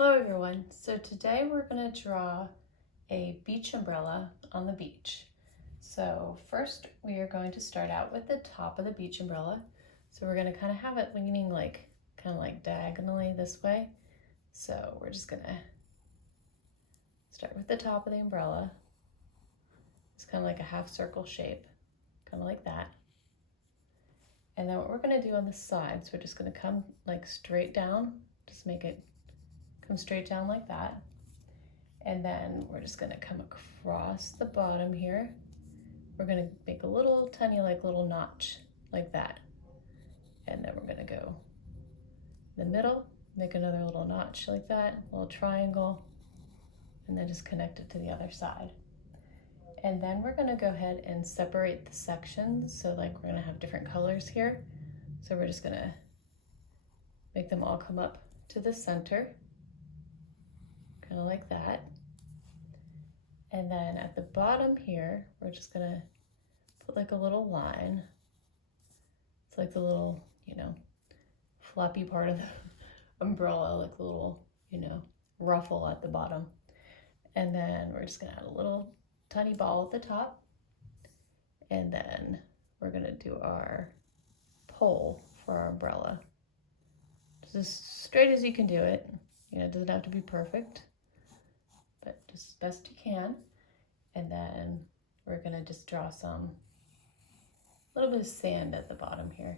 Hello everyone. So today we're going to draw a beach umbrella on the beach. So first we are going to start out with the top of the beach umbrella. So we're going to kind of have it leaning kind of like diagonally this way. So we're just going to start with the top of the umbrella. It's kind of like a half circle shape, kind of like that. And then what we're going to do on the sides, we're just going to come like straight down, just make it come straight down like that. And then we're just gonna come across the bottom here. We're gonna make a little tiny little notch like that. And then we're gonna go in the middle, make another little notch like that, little triangle, and then just connect it to the other side. And then we're gonna go ahead and separate the sections. So like we're gonna have different colors here. So we're just gonna make them all come up to the center, kind of like that. And then at the bottom here, we're just gonna put like a little line. It's like the little, floppy part of the umbrella, like the little, ruffle at the bottom. And then we're just gonna add a little tiny ball at the top. And then we're gonna do our pole for our umbrella. Just as straight as you can do it. It doesn't have to be perfect, but just as best you can. And then we're gonna just draw a little bit of sand at the bottom here,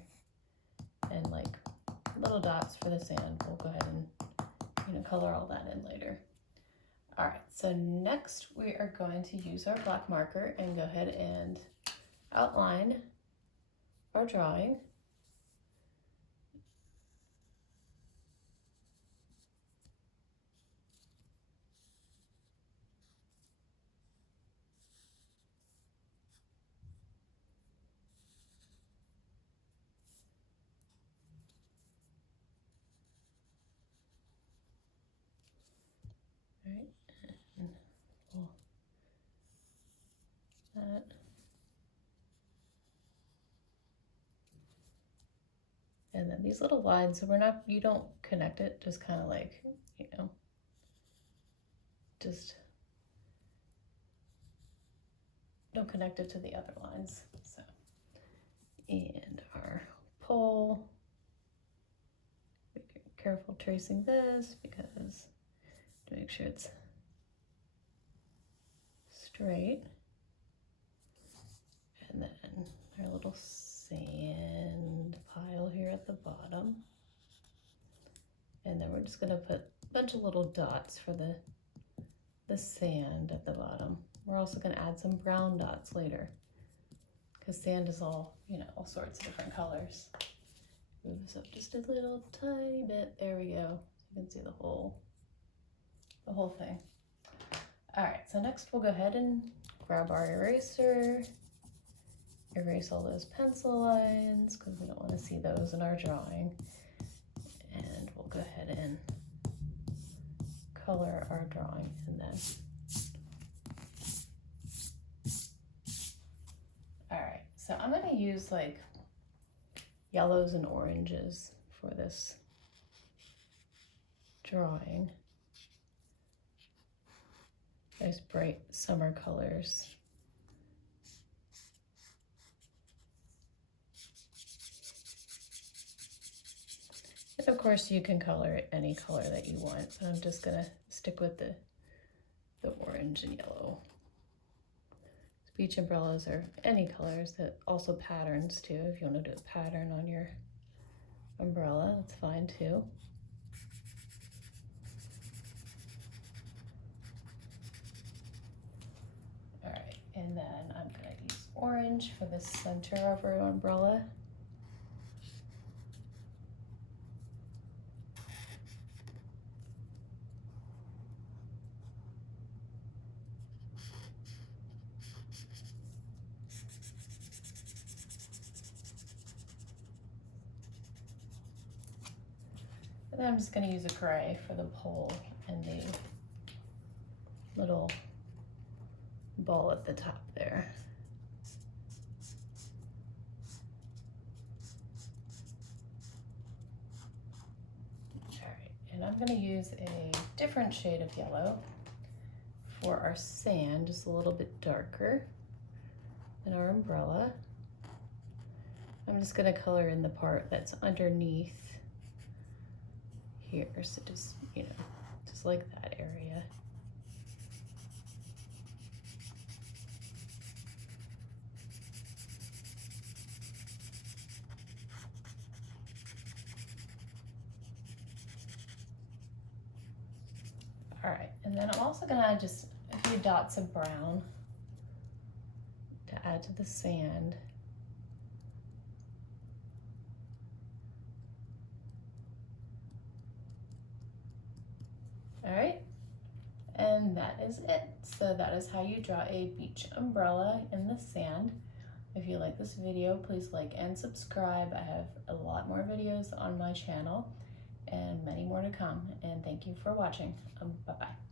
and like little dots for the sand. We'll go ahead and color all that in later. All right, so next we are going to use our black marker and go ahead and outline our drawing. All right, and pull that. And then these little lines, so you don't connect it, just kind of like, just don't connect it to the other lines. So, and our pole, be careful tracing this because to make sure it's straight. And then our little sand pile here at the bottom. And then we're just gonna put a bunch of little dots for the sand at the bottom. We're also gonna add some brown dots later because sand is all sorts of different colors. Move this up just a little tiny bit. There we go. You can see the whole thing. All right, so next we'll go ahead and grab our eraser, erase all those pencil lines because we don't want to see those in our drawing. And we'll go ahead and color our drawing in then. All right, so I'm going to use like yellows and oranges for this drawing. Nice bright summer colors. And of course you can color it any color that you want, but I'm just gonna stick with the orange and yellow. Beach umbrellas are any colors, that also patterns too. If you want to do a pattern on your umbrella, that's fine too. All right, and then I'm gonna use orange for the center of our umbrella. And then I'm just going to use a gray for the pole and the little ball at the top there. All right, and I'm gonna use a different shade of yellow for our sand, just a little bit darker than our umbrella. I'm just gonna color in the part that's underneath here, so just, you know, just like that area. All right, and then I'm also gonna add just a few dots of brown to add to the sand. All right, and that is it. So that is how you draw a beach umbrella in the sand. If you like this video, please like and subscribe. I have a lot more videos on my channel and many more to come. And thank you for watching. Bye-bye.